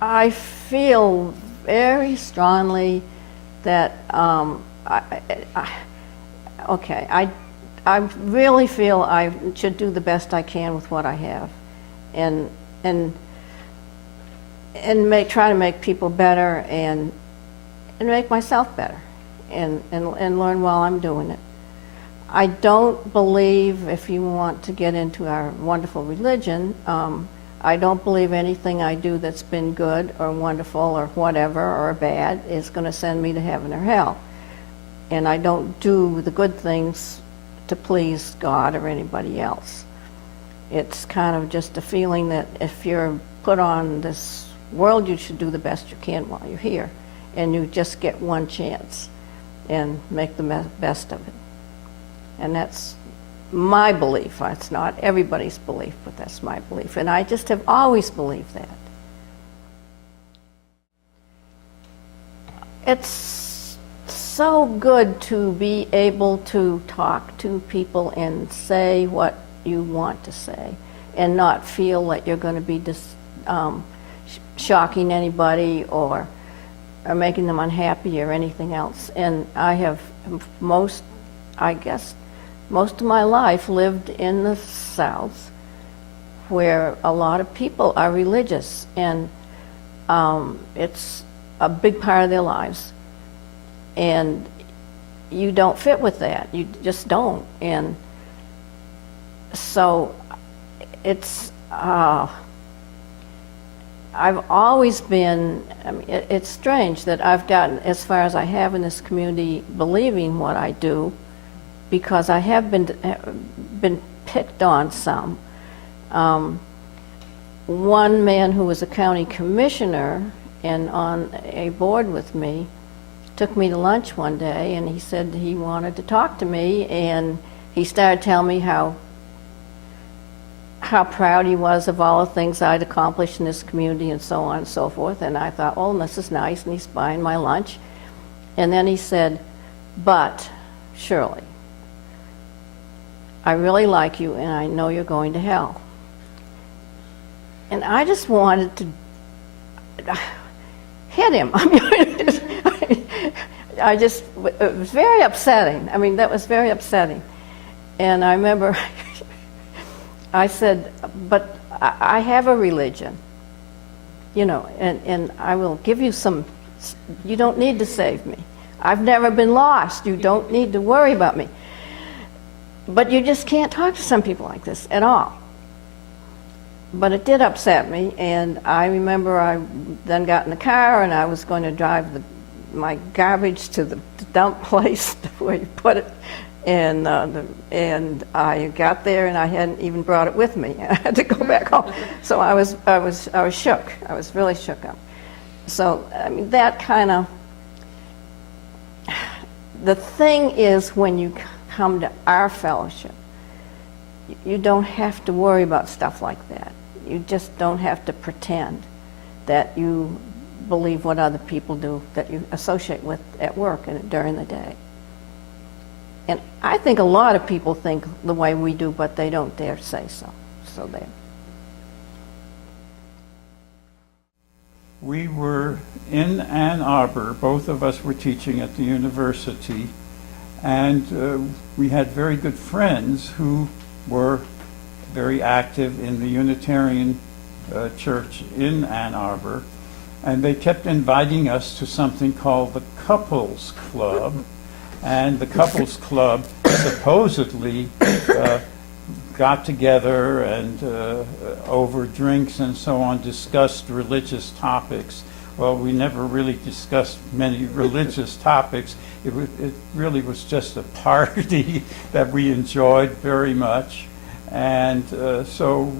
I feel very strongly that okay, I really feel I should do the best I can with what I have, and try to make people better and make myself better, and learn while I'm doing it. I don't believe, if you want to get into our wonderful religion, I don't believe anything I do that's been good or wonderful or whatever or bad is going to send me to heaven or hell. And I don't do the good things to please God or anybody else. It's kind of just a feeling that if you're put on this world, you should do the best you can while you're here. And you just get one chance and make the best of it. And that's my belief. It's not everybody's belief, but that's my belief. And I just have always believed that. It's so good to be able to talk to people and say what you want to say and not feel that you're going to be shocking anybody or making them unhappy or anything else. And I have most of my life lived in the South, where a lot of people are religious, and it's a big part of their lives. And you don't fit with that. You just don't. And so it's, I've always been, I mean, it's strange that I've gotten as far as I have in this community believing what I do, because I have been picked on some. One man who was a county commissioner and on a board with me took me to lunch one day, and he said he wanted to talk to me, and he started telling me how proud he was of all the things I'd accomplished in this community and so on and so forth. And I thought, oh, this is nice, and he's buying my lunch. And then he said, but Shirley, I really like you, and I know you're going to hell. And I just wanted to hit him. I mean, it was very upsetting. I mean, that was very upsetting. And I remember I said, but I have a religion, you know, and I will give you some, you don't need to save me. I've never been lost. You don't need to worry about me. But you just can't talk to some people like this at all. But it did upset me, and I remember I then got in the car and I was going to drive my garbage to the dump place where you put it, and I got there and I hadn't even brought it with me. I had to go back home, so I was shook. I was really shook up. So I mean, that kind of, the thing is, when you come to our fellowship, you don't have to worry about stuff like that. You just don't have to pretend that you believe what other people do that you associate with at work and during the day. And I think a lot of people think the way we do, but they don't dare say so. So there. We were in Ann Arbor. Both of us were teaching at the university, and we had very good friends who were very active in the Unitarian church in Ann Arbor, and they kept inviting us to something called the Couples Club. And the Couples Club supposedly got together and over drinks and so on discussed religious topics. Well, we never really discussed many religious topics. It really was just a party that we enjoyed very much. And so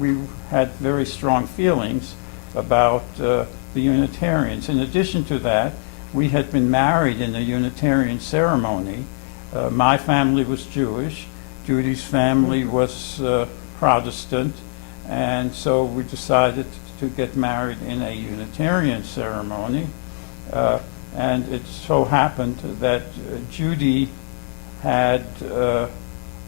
we had very strong feelings about the Unitarians. In addition to that, we had been married in a Unitarian ceremony. My family was Jewish. Judy's family was Protestant. And so we decided to get married in a Unitarian ceremony. And it so happened that Judy had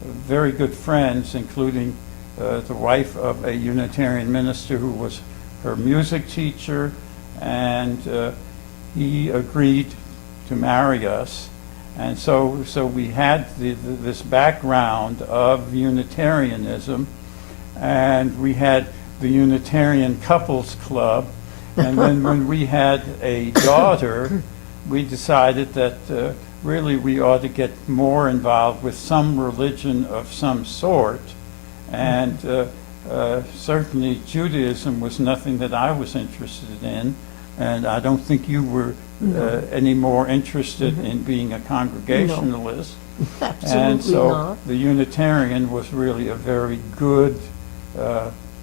very good friends, including the wife of a Unitarian minister who was her music teacher, and he agreed to marry us. And so we had this background of Unitarianism, and we had the Unitarian Couples Club. And then when we had a daughter, we decided that really we ought to get more involved with some religion of some sort. And certainly Judaism was nothing that I was interested in. And I don't think you were any more interested in being a Congregationalist. No. Absolutely and so not. the Unitarian was really a very good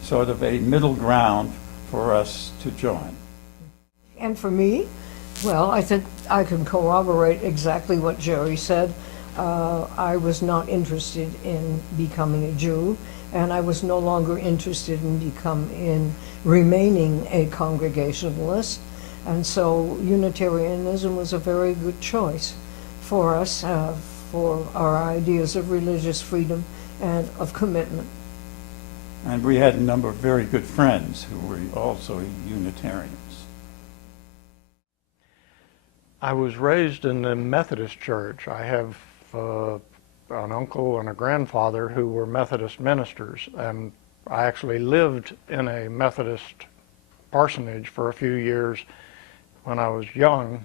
sort of a middle ground for us to join. And for me, well, I think I can corroborate exactly what Jerry said. I was not interested in becoming a Jew, and I was no longer interested in remaining a Congregationalist. And so Unitarianism was a very good choice for us, for our ideas of religious freedom and of commitment. And we had a number of very good friends who were also Unitarians. I was raised in the Methodist Church. I have an uncle and a grandfather who were Methodist ministers, and I actually lived in a Methodist parsonage for a few years when I was young.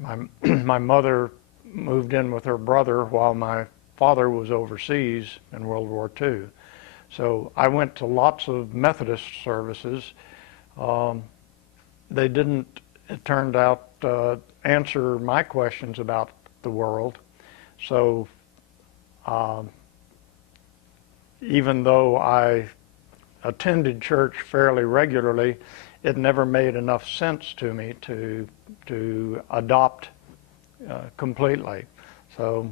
My mother moved in with her brother while my father was overseas in World War II. So I went to lots of Methodist services. They didn't, it turned out, answer my questions about the world. So even though I attended church fairly regularly, it never made enough sense to me to adopt completely. So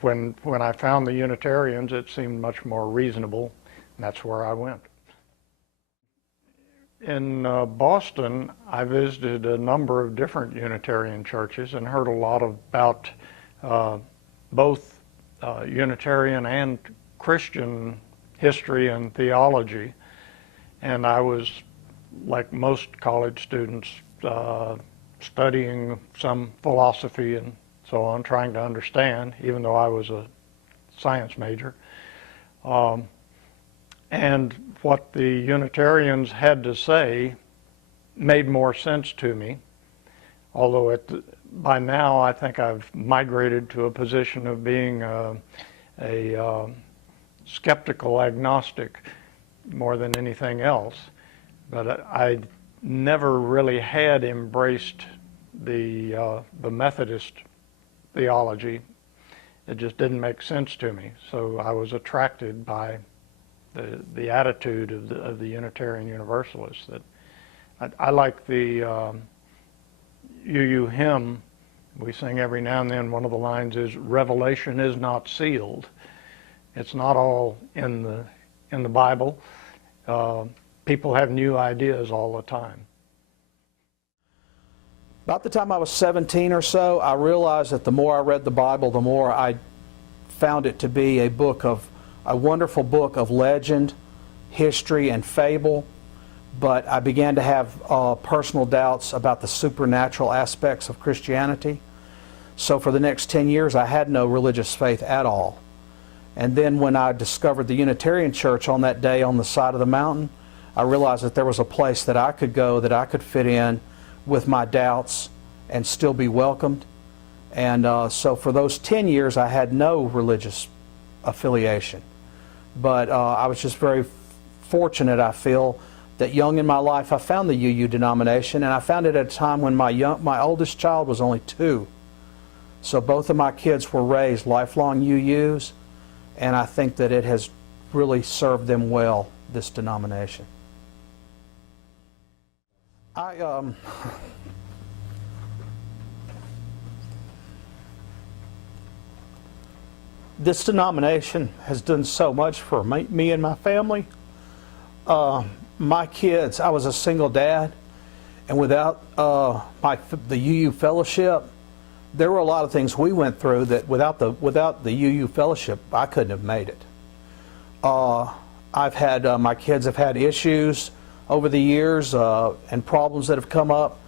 when I found the Unitarians, it seemed much more reasonable, and that's where I went. In Boston, I visited a number of different Unitarian churches and heard a lot about both Unitarian and Christian history and theology. And I was, like most college students, studying some philosophy and so on, trying to understand, even though I was a science major. And what the Unitarians had to say made more sense to me, although by now I think I've migrated to a position of being a skeptical agnostic more than anything else. But I never really had embraced the Methodist theology. It just didn't make sense to me. So I was attracted by the attitude of the Unitarian Universalists. That I like the UU hymn we sing every now and then. One of the lines is, "Revelation is not sealed." It's not all in the Bible. People have new ideas all the time. About the time I was 17 or so, I realized that the more I read the Bible, the more I found it to be a wonderful book of legend, history, and fable. But I began to have personal doubts about the supernatural aspects of Christianity. So for the next 10 years, I had no religious faith at all. And then when I discovered the Unitarian Church on that day on the side of the mountain, I realized that there was a place that I could go, that I could fit in with my doubts and still be welcomed. And so for those 10 years, I had no religious affiliation. But I was just very fortunate, I feel, that young in my life I found the UU denomination, and I found it at a time when my oldest child was only 2. So both of my kids were raised lifelong UUs, and I think that it has really served them well, this denomination. This denomination has done so much for me and my family. My kids, I was a single dad, and without the UU Fellowship, there were a lot of things we went through that without the UU Fellowship, I couldn't have made it. My kids have had issues over the years and problems that have come up.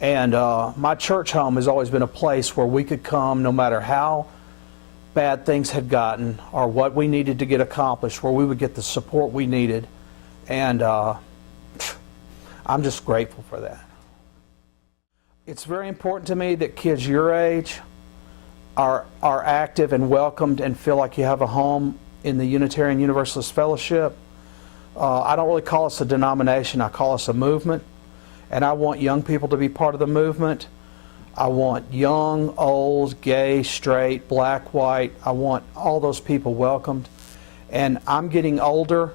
And my church home has always been a place where we could come no matter how bad things had gotten or what we needed to get accomplished, where we would get the support we needed. And I'm just grateful for that. It's very important to me that kids your age are active and welcomed and feel like you have a home in the Unitarian Universalist Fellowship. I don't really call us a denomination, I call us a movement. And I want young people to be part of the movement. I want young, old, gay, straight, black, white. I want all those people welcomed. And I'm getting older,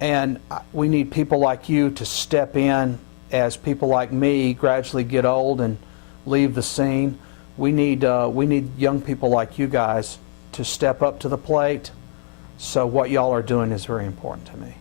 and we need people like you to step in as people like me gradually get old and leave the scene. We need young people like you guys to step up to the plate. So what y'all are doing is very important to me.